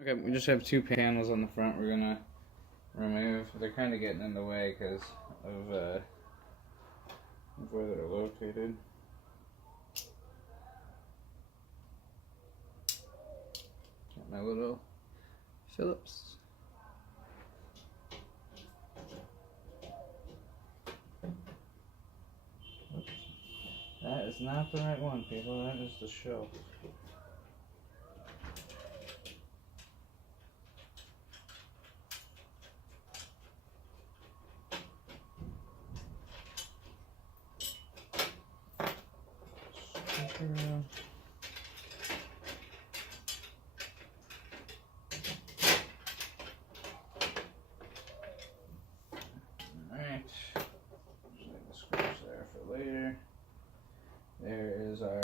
Okay, we just have two panels on the front we're gonna remove. They're kind of getting in the way because of where they're located. Got my little Phillips. Oops. That is not the right one, people. That is the shelf. Alright, just like the screws there for later. There is our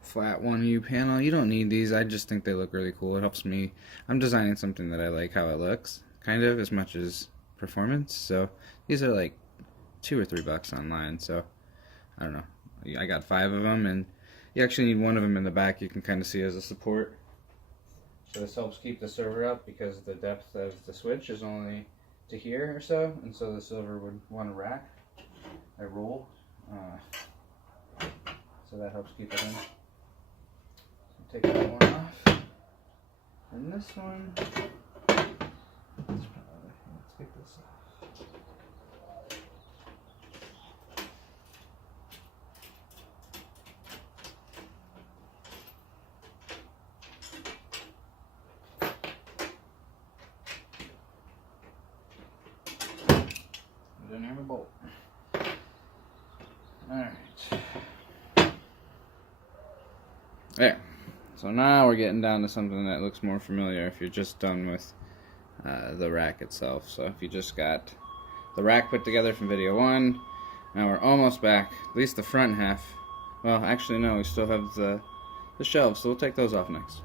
flat 1U panel. You don't need these, I just think they look really cool. It helps me. I'm designing something that I like how it looks, kind of, as much as performance. So these are like $2 or $3 online, so I don't know. I got 5 of them, and you actually need one of them in the back. You can kind of see as a support. So this helps keep the server up because the depth of the switch is only to here or so, and so the server would want to rack. I roll, so that helps keep it in. So take that one off, and this one. Let's get this off. Didn't have a bolt. Alright. There. So now we're getting down to something that looks more familiar if you're just done with the rack itself. So if you just got the rack put together from video 1, now we're almost back, at least the front half. Well, actually no, we still have the shelves, so we'll take those off next.